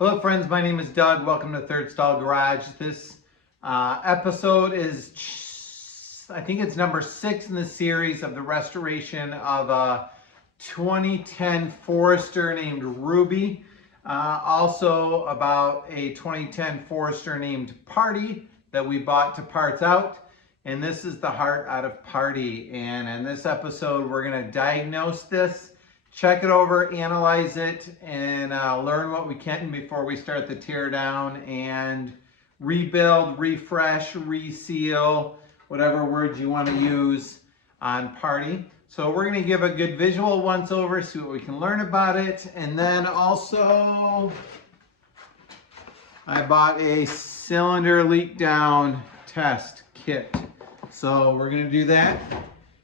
Hello friends, my name is Doug. Welcome to Third Stall Garage. This episode is, I think it's number 6 in the series of the restoration of a 2010 Forester named Ruby. Also about a 2010 Forester named Party that we bought to parts out. And this is the heart out of Party. And in this episode, we're going to diagnose this, check it over, analyze it, and learn what we can before we start the tear down and rebuild, refresh, reseal, whatever words you want to use on Party. So we're going to give a good visual once over, see what we can learn about it. And then also, I bought a cylinder leak down test kit. So we're going to do that.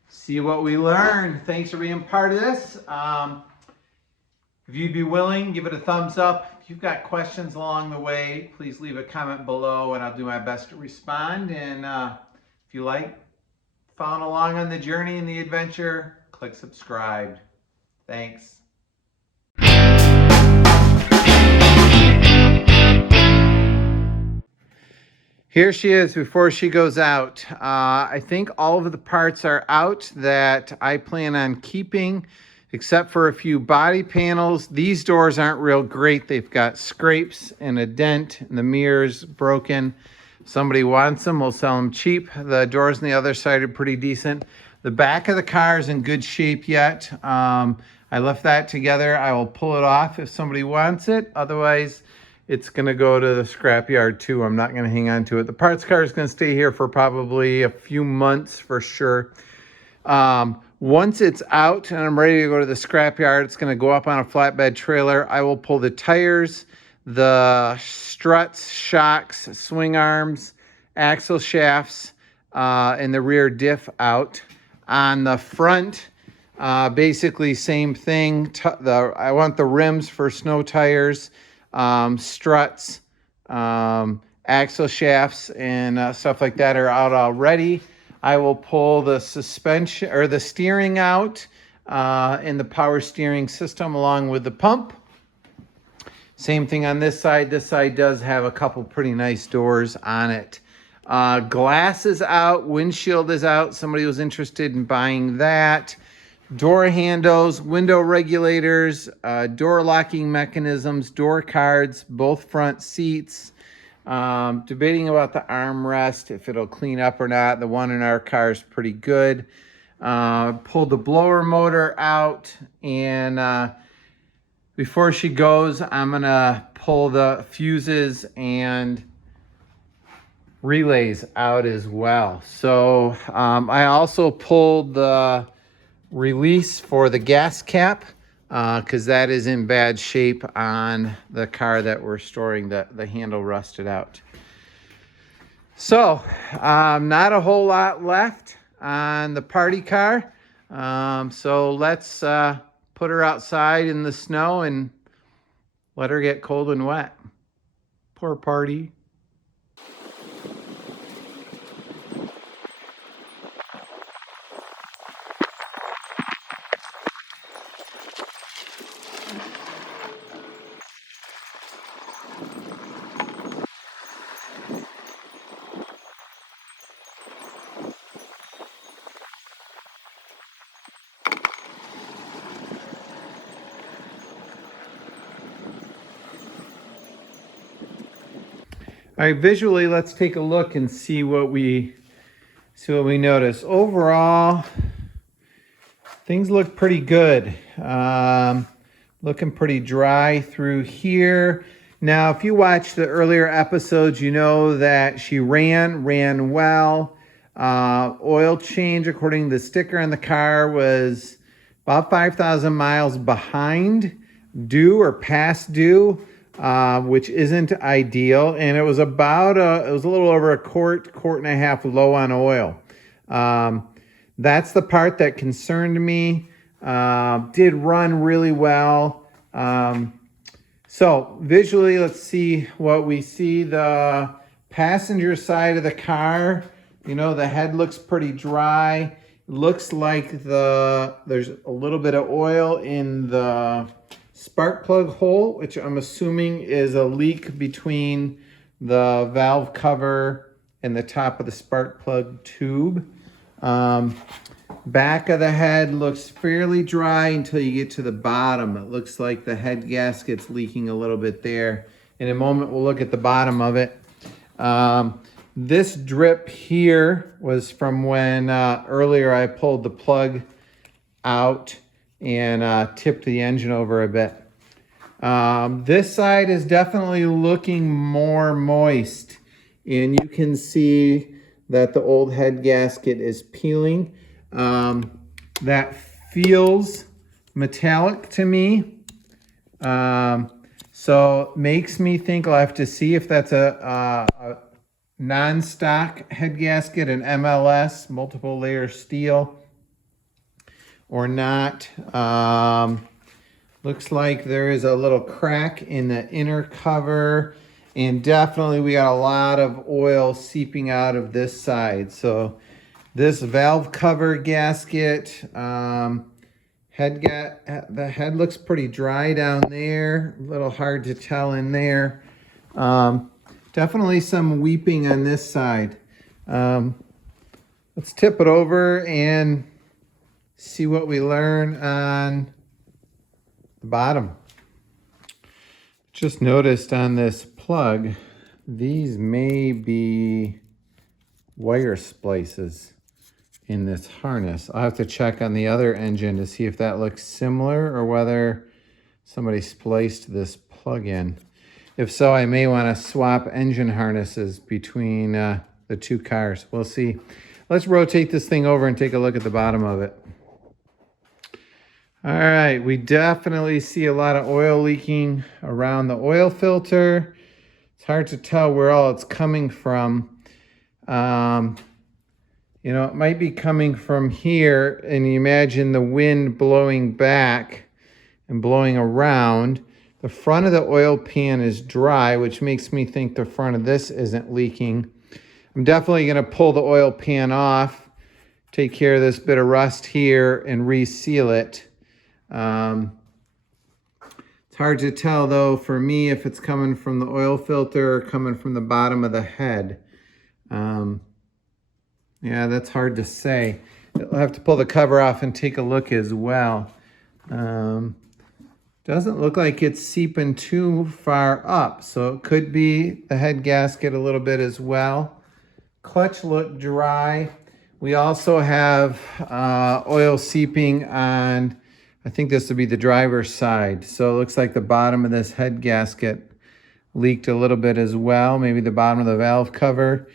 See what we learn. Thanks for being part of this. If you'd be willing, give it a thumbs up. If you've got questions along the way, please leave a comment below and I'll do my best to respond. And if you like following along on the journey and the adventure, click subscribe. Thanks. Here she is before she goes out. I think all of the parts are out that I plan on keeping, except for a few body panels. These doors aren't real great. They've got scrapes and a dent, and the mirror's broken. If somebody wants them, we'll sell them cheap. The doors on the other side are pretty decent. The back of the car is in good shape yet. I left that together. I will pull it off if somebody wants it. Otherwise, it's going to go to the scrapyard too. I'm not going to hang on to it. The parts car is going to stay here for probably a few months for sure. Once it's out and I'm ready to go to the scrapyard, it's going to go up on a flatbed trailer. I will pull the tires, the struts, shocks, swing arms, axle shafts, and the rear diff out. On the front, basically same thing. I want the rims for snow tires, struts, axle shafts, and stuff like that are out already. I will pull the suspension or the steering out in the power steering system along with the pump. Same thing on this side. This side does have a couple pretty nice doors on it. Glass is out, windshield is out. Somebody was interested in buying that. Door handles, window regulators, door locking mechanisms, door cards, both front seats. Debating about the armrest, if it'll clean up or not. The one in our car is pretty good. Pulled the blower motor out, and before she goes, I'm gonna pull the fuses and relays out as well. So I also pulled the release for the gas cap because that is in bad shape on the car that we're storing. The handle rusted out. So not a whole lot left on the Party car. So let's put her outside in the snow and let her get cold and wet. Poor Party. All right, visually, let's take a look and see what we notice. Overall, things look pretty good. Looking pretty dry through here. Now, if you watched the earlier episodes, you know that she ran well. Oil change, according to the sticker on the car, was about 5,000 miles behind due or past due. Which isn't ideal, and it was about it was a little over a quart and a half low on oil. That's the part that concerned me. Did run really well. So visually, let's see what we see. The passenger side of the car, you know, the head looks pretty dry. Looks like there's a little bit of oil in the spark plug hole, which I'm assuming is a leak between the valve cover and the top of the spark plug tube. Back of the head looks fairly dry until you get to the bottom. It looks like the head gasket's leaking a little bit there. In a moment, we'll look at the bottom of it. This drip here was from when earlier I pulled the plug out and tipped the engine over a bit. This side is definitely looking more moist, and you can see that the old head gasket is peeling. That feels metallic to me. So makes me think I'll have to see if that's a non-stock head gasket, an MLS, multiple layer steel, or not. Looks like there is a little crack in the inner cover, and definitely we got a lot of oil seeping out of this side. So this valve cover gasket, the head looks pretty dry down there, a little hard to tell in there. Definitely some weeping on this side. Let's tip it over and see what we learn on the bottom. Just noticed on this plug, these may be wire splices in this harness. I'll have to check on the other engine to see if that looks similar or whether somebody spliced this plug in. If so, I may want to swap engine harnesses between the two cars. We'll see. Let's rotate this thing over and take a look at the bottom of it. All right, we definitely see a lot of oil leaking around the oil filter. It's hard to tell where all it's coming from. You know, it might be coming from here, and you imagine the wind blowing back and blowing around. The front of the oil pan is dry, which makes me think the front of this isn't leaking. I'm definitely going to pull the oil pan off, take care of this bit of rust here, and reseal it. It's hard to tell, though, for me, if it's coming from the oil filter or coming from the bottom of the head. Yeah, that's hard to say. I'll have to pull the cover off and take a look as well. Doesn't look like it's seeping too far up, so it could be the head gasket a little bit as well. Clutch looked dry. We also have oil seeping on, I think this would be the driver's side. So it looks like the bottom of this head gasket leaked a little bit as well, maybe the bottom of the valve cover.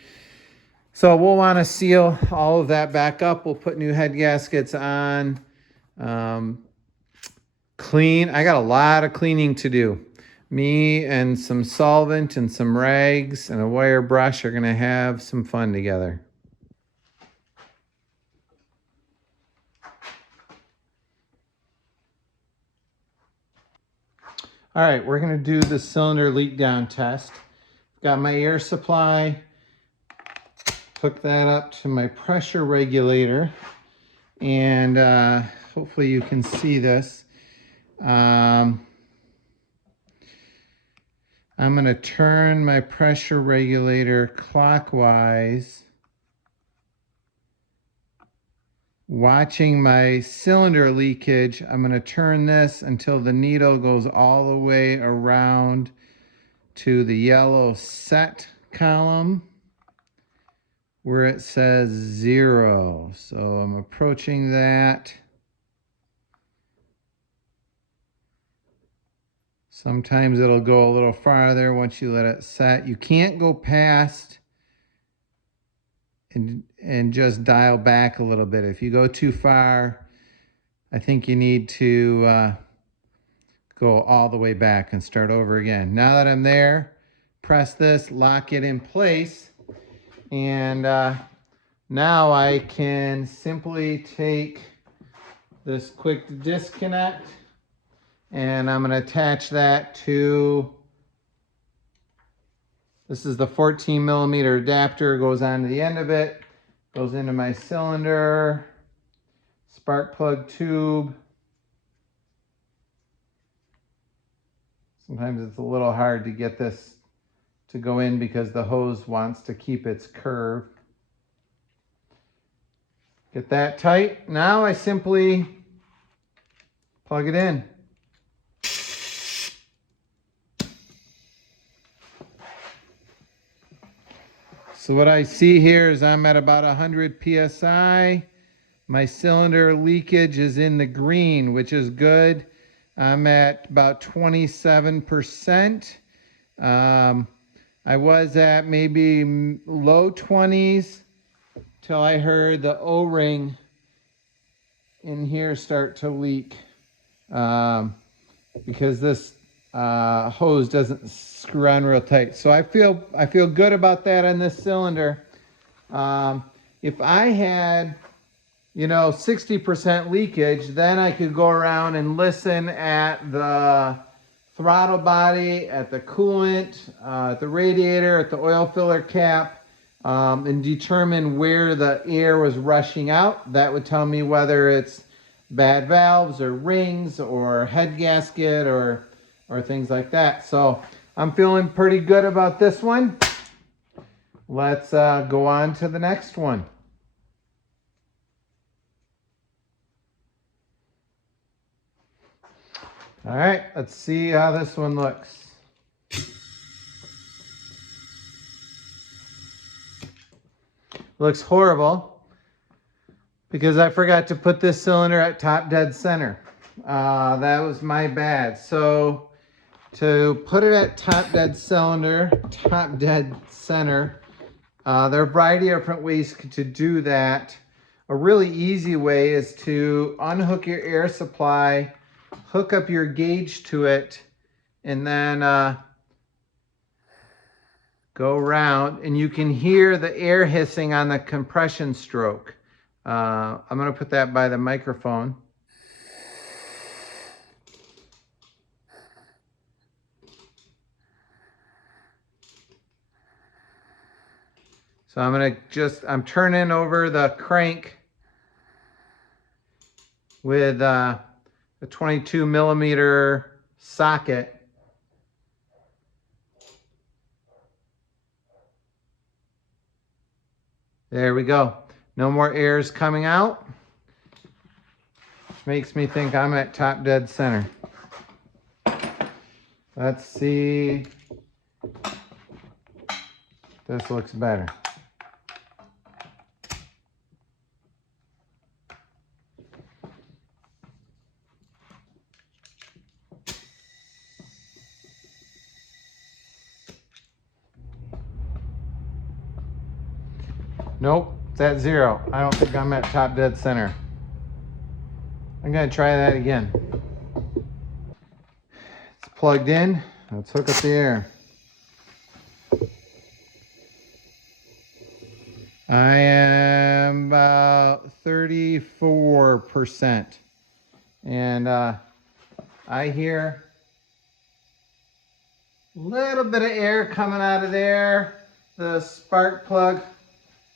So we'll want to seal all of that back up. We'll put new head gaskets on. Clean. I got a lot of cleaning to do. Me and some solvent and some rags and a wire brush are going to have some fun together. All right, we're going to do the cylinder leak down test. Got my air supply. Hook that up to my pressure regulator, and hopefully you can see this. I'm going to turn my pressure regulator clockwise, watching my cylinder leakage. I'm going to turn this until the needle goes all the way around to the yellow set column, where it says 0. So I'm approaching that. Sometimes it'll go a little farther once you let it set. You can't go past and just dial back a little bit. If you go too far, I think you need to go all the way back and start over again. Now that I'm there, press this, lock it in place. And now I can simply take this quick disconnect, and I'm going to attach that to, this is the 14 millimeter adapter, goes on to the end of it, goes into my cylinder, spark plug tube, Sometimes it's a little hard to get this to go in because the hose wants to keep its curve. Get that tight. Now I simply plug it in. So what I see here is I'm at about 100 PSI. My cylinder leakage is in the green, which is good. I'm at about 27%. I was at maybe low 20s till I heard the O-ring in here start to leak, because this hose doesn't screw on real tight. So I feel good about that on this cylinder. If I had 60% leakage, then I could go around and listen at the throttle body, at the coolant, at the radiator, at the oil filler cap, and determine where the air was rushing out. That would tell me whether it's bad valves or rings or head gasket or things like that. So I'm feeling pretty good about this one. Let's go on to the next one. All right, let's see how this one looks. Looks horrible because I forgot to put this cylinder at top dead center. That was my bad. So to put it at top dead center, there are a variety of different ways to do that. A really easy way is to unhook your air supply, hook up your gauge to it, and then go around, and you can hear the air hissing on the compression stroke. I'm going to put that by the microphone. So I'm turning over the crank with a 22 millimeter socket. There we go. No more airs coming out. Makes me think I'm at top dead center. Let's see. This looks better. Nope, it's at 0. I don't think I'm at top dead center. I'm gonna try that again. It's plugged in. Let's hook up the air. I am about 34%. And I hear a little bit of air coming out of there. The spark plug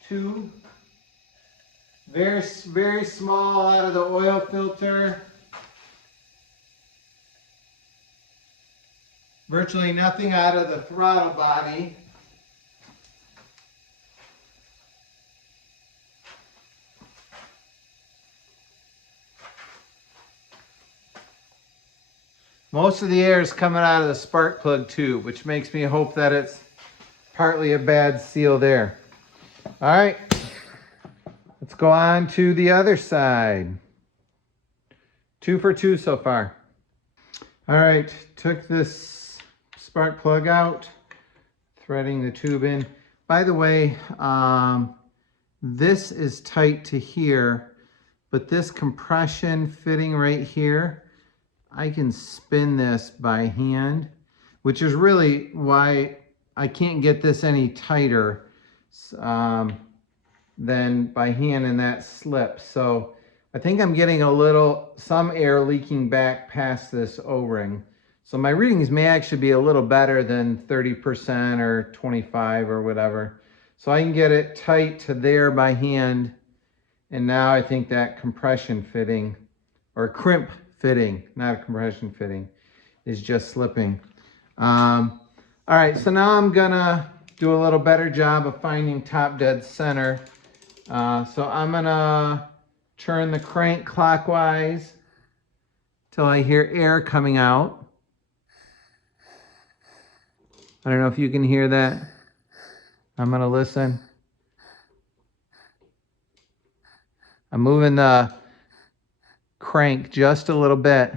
tube. Very, very small out of the oil filter. Virtually nothing out of the throttle body. Most of the air is coming out of the spark plug tube, which makes me hope that it's partly a bad seal there. All right, let's go on to the other side. 2 for 2 so far. All right, took this spark plug out, threading the tube in. By the way, this is tight to here, but this compression fitting right here, I can spin this by hand, which is really why I can't get this any tighter than by hand in that slip. So I think I'm getting some air leaking back past this O-ring. So my readings may actually be a little better than 30% or 25 or whatever. So I can get it tight to there by hand. And now I think that compression fitting, or crimp fitting, not a compression fitting, is just slipping. All right, so now I'm gonna do a little better job of finding top dead center. So I'm gonna turn the crank clockwise till I hear air coming out. I don't know if you can hear that. I'm gonna listen. I'm moving the crank just a little bit.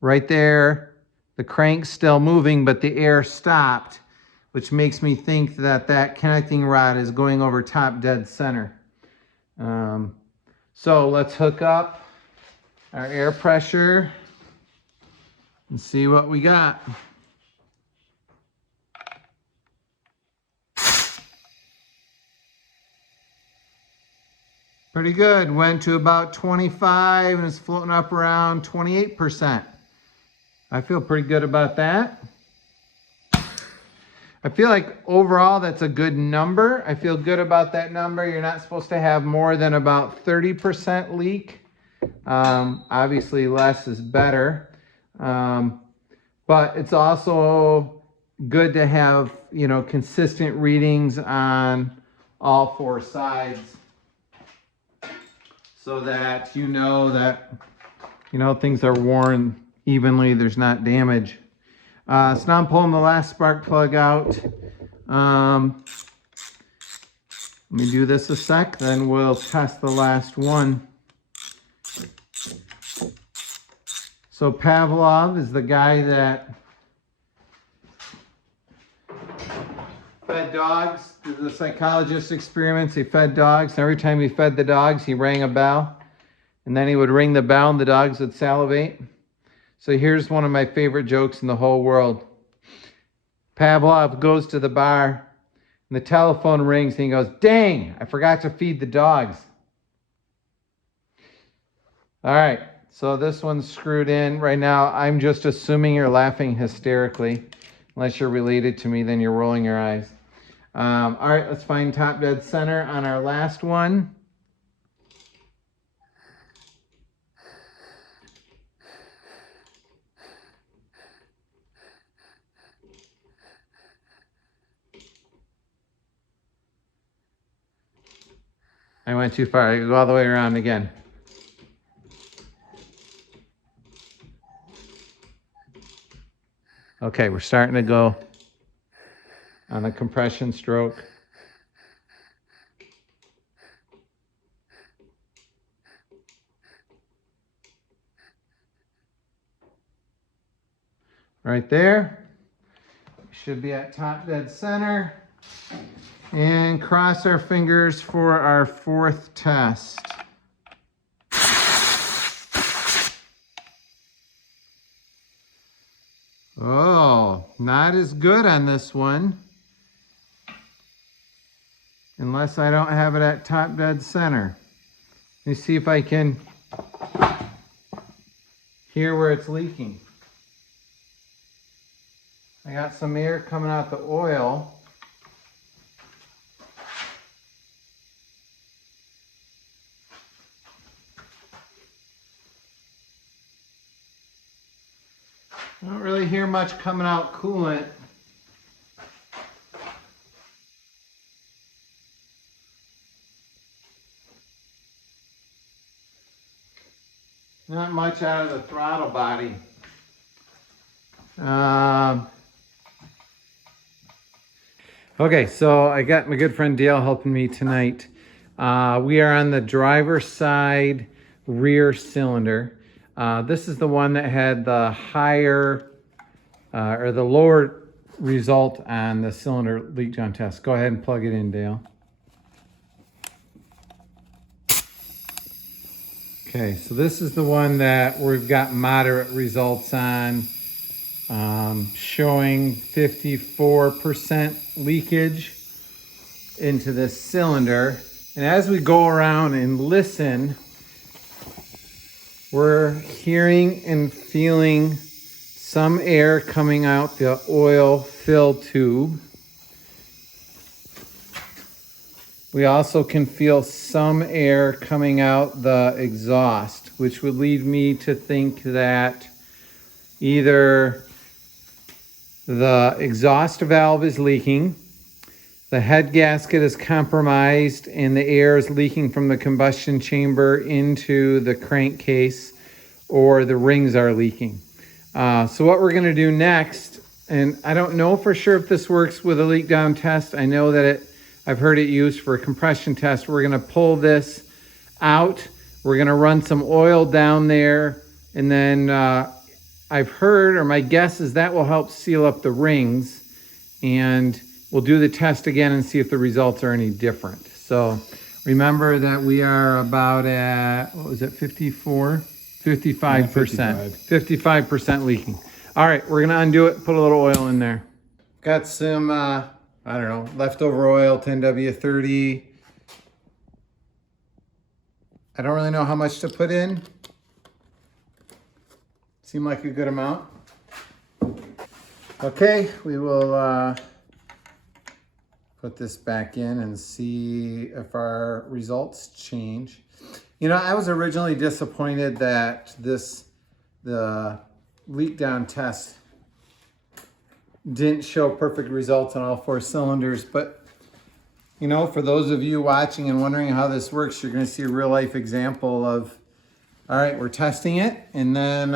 Right there, the crank's still moving, but the air stopped, which makes me think that that connecting rod is going over top dead center. So let's hook up our air pressure and see what we got. Pretty good. Went to about 25 and it's floating up around 28%. I feel pretty good about that. I feel like overall that's a good number. I feel good about that number. You're not supposed to have more than about 30% leak. Obviously less is better. But it's also good to have, you know, consistent readings on all four sides so that you know things are worn evenly, there's not damage. So now I'm pulling the last spark plug out. Let me do this a sec, then we'll test the last one. So Pavlov is the guy that fed dogs. The psychologist experiments, he fed dogs. Every time he fed the dogs, he rang a bell. And then he would ring the bell and the dogs would salivate. So here's one of my favorite jokes in the whole world. Pavlov goes to the bar and the telephone rings and he goes, "Dang, I forgot to feed the dogs." All right, so this one's screwed in. Right now, I'm just assuming you're laughing hysterically. Unless you're related to me, then you're rolling your eyes. All right, let's find top dead center on our last one. I went too far. I go all the way around again. Okay, we're starting to go on the compression stroke. Right there. Should be at top dead center. And cross our fingers for our fourth test. Oh, not as good on this one. Unless I don't have it at top dead center. Let me see if I can hear where it's leaking. I got some air coming out the oil. I don't really hear much coming out coolant. Not much out of the throttle body. Okay, so I got my good friend Dale helping me tonight. We are on the driver's side rear cylinder. This is the one that had the higher or the lower result on the cylinder leak gun test. Go ahead and plug it in, Dale. Okay, so this is the one that we've got moderate results on, showing 54% leakage into this cylinder. And as we go around and listen, we're hearing and feeling some air coming out the oil fill tube. We also can feel some air coming out the exhaust, which would lead me to think that either The exhaust valve is leaking. The head gasket is compromised and the air is leaking from the combustion chamber into the crankcase, or the rings are leaking. So what we're gonna do next, and I don't know for sure if this works with a leak down test. I know that I've heard it used for a compression test. We're gonna pull this out. We're gonna run some oil down there, and then I've heard, or my guess is that will help seal up the rings, and we'll do the test again and see if the results are any different. So remember that we are about at, what was it, 54? 55%. 55% leaking. All right, we're gonna undo it, put a little oil in there. Got some, I don't know, leftover oil, 10W30. I don't really know how much to put in. Seemed like a good amount. Okay, we will put this back in and see if our results change. You know, I was originally disappointed that the leak down test didn't show perfect results on all 4 cylinders, but you know, for those of you watching and wondering how this works, you're gonna see a real life example of, all right, we're testing it, and then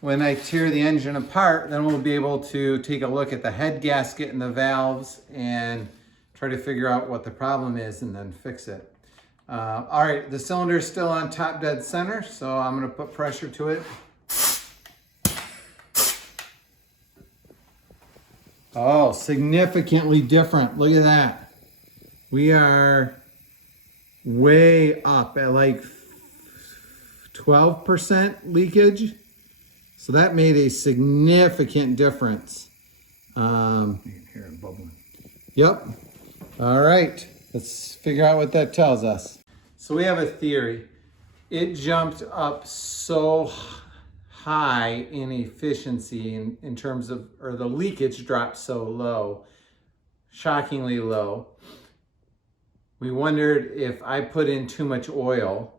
when I tear the engine apart, then we'll be able to take a look at the head gasket and the valves and try to figure out what the problem is and then fix it. All right, the cylinder is still on top dead center, so I'm gonna put pressure to it. Oh, significantly different. Look at that. We are way up at like 12% leakage. So that made a significant difference. You can hear it bubbling. Yep. All right, let's figure out what that tells us. So we have a theory. It jumped up so high in efficiency in terms of, or the leakage dropped so low, shockingly low. We wondered if I put in too much oil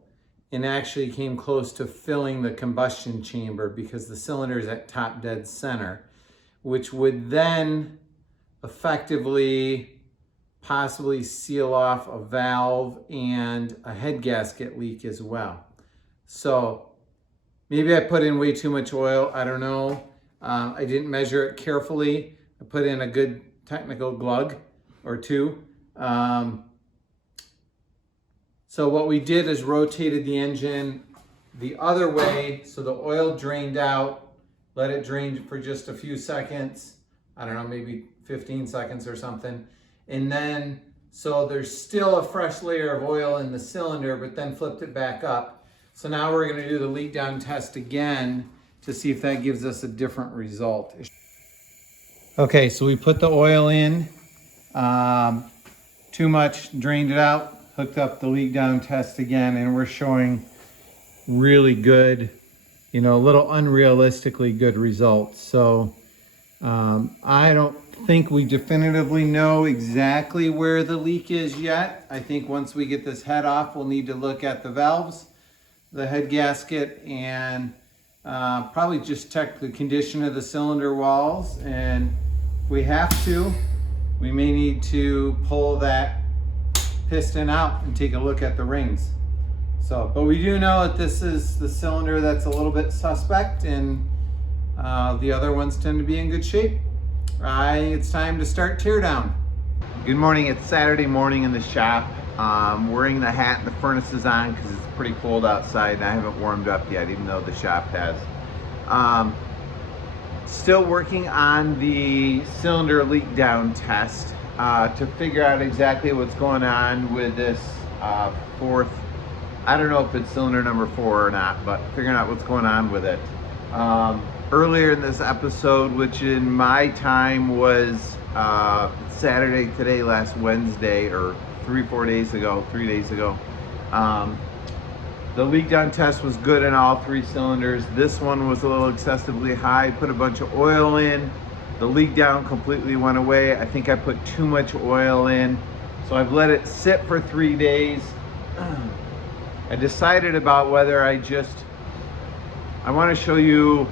and actually came close to filling the combustion chamber, because the cylinder is at top dead center, which would then effectively possibly seal off a valve and a head gasket leak as well. So maybe I put in way too much oil, I don't know. I didn't measure it carefully. I put in a good technical glug or two. So what we did is rotated the engine the other way, so the oil drained out, let it drain for just a few seconds. I don't know, maybe 15 seconds or something. And then, so there's still a fresh layer of oil in the cylinder, but then flipped it back up. So now we're gonna do the leak down test again to see if that gives us a different result. Okay, so we put the oil in, too much, drained it out, hooked up the leak down test again, and we're showing really good, you know, a little unrealistically good results. So I don't think we definitively know exactly where the leak is yet. I think once we get this head off, we'll need to look at the valves, the head gasket, and probably just check the condition of the cylinder walls. And if we have to, we may need to pull that piston out and take a look at the rings. So, but we do know that this is the cylinder that's a little bit suspect, and the other ones tend to be in good shape. It's time to start teardown. Good morning, it's Saturday morning in the shop. Wearing the hat and the furnace is on because it's pretty cold outside and I haven't warmed up yet, even though the shop has. Still working on the cylinder leak down test to figure out exactly what's going on with this fourth, I don't know if it's cylinder number 4 or not, but figuring out what's going on with it. Earlier in this episode, which in my time was Saturday, today, last Wednesday, or 3 days ago, the leak down test was good in all 3 cylinders. This one was a little excessively high. Put a bunch of oil in. The leak down completely went away. I think I put too much oil in. So I've let it sit for 3 days. I decided about whether I want to show you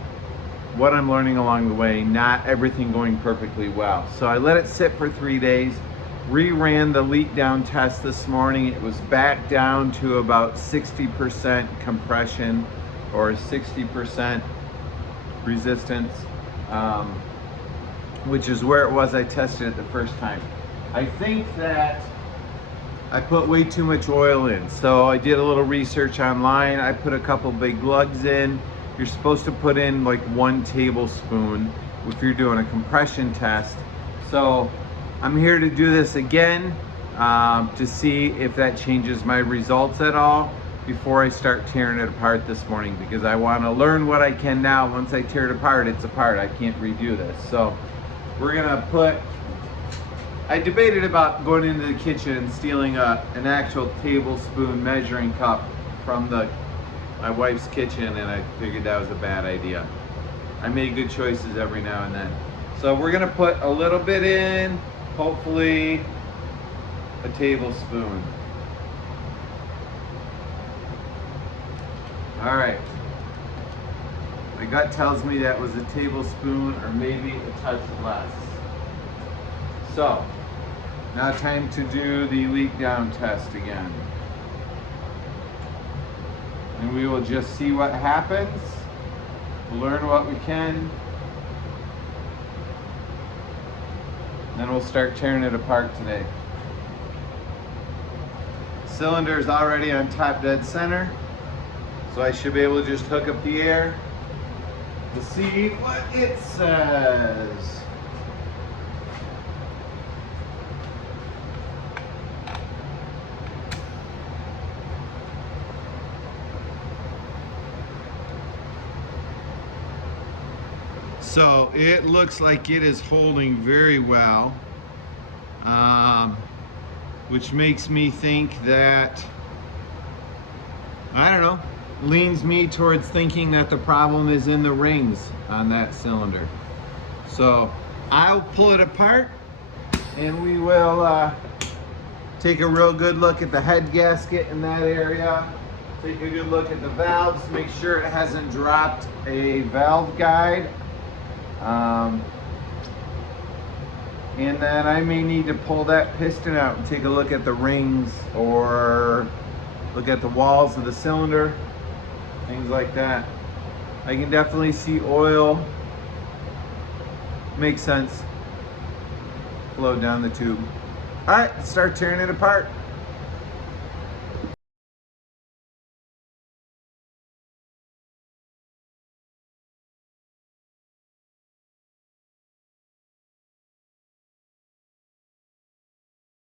what I'm learning along the way, not everything going perfectly well. So I let it sit for 3 days, reran the leak down test this morning. It was back down to about 60% compression or 60% resistance, which is where it was I tested it the first time. I think that I put way too much oil in. So I did a little research online. I put a couple big lugs in. You're supposed to put in like 1 tablespoon if you're doing a compression test. So I'm here to do this again to see if that changes my results at all before I start tearing it apart this morning, because I want to learn what I can now. Once I tear it apart, it's apart. I can't redo this. So we're gonna put, I debated about going into the kitchen and stealing an actual tablespoon measuring cup from my wife's kitchen, and I figured that was a bad idea. I make good choices every now and then. So we're gonna put a little bit in, hopefully a tablespoon. All right. My gut tells me that was a tablespoon or maybe a touch less. So, now time to do the leak down test again. And we will just see what happens. We'll learn what we can. Then we'll start tearing it apart today. Cylinder is already on top dead center, so I should be able to just hook up the air to see what it says. So it looks like it is holding very well, which makes me think that, I don't know, leans me towards thinking that the problem is in the rings on that cylinder. So I'll pull it apart and we will take a real good look at the head gasket in that area. Take a good look at the valves, make sure it hasn't dropped a valve guide. And then I may need to pull that piston out and take a look at the rings or look at the walls of the cylinder, things like that. I can definitely see oil, makes sense, flow down the tube. All right, let's start tearing it apart.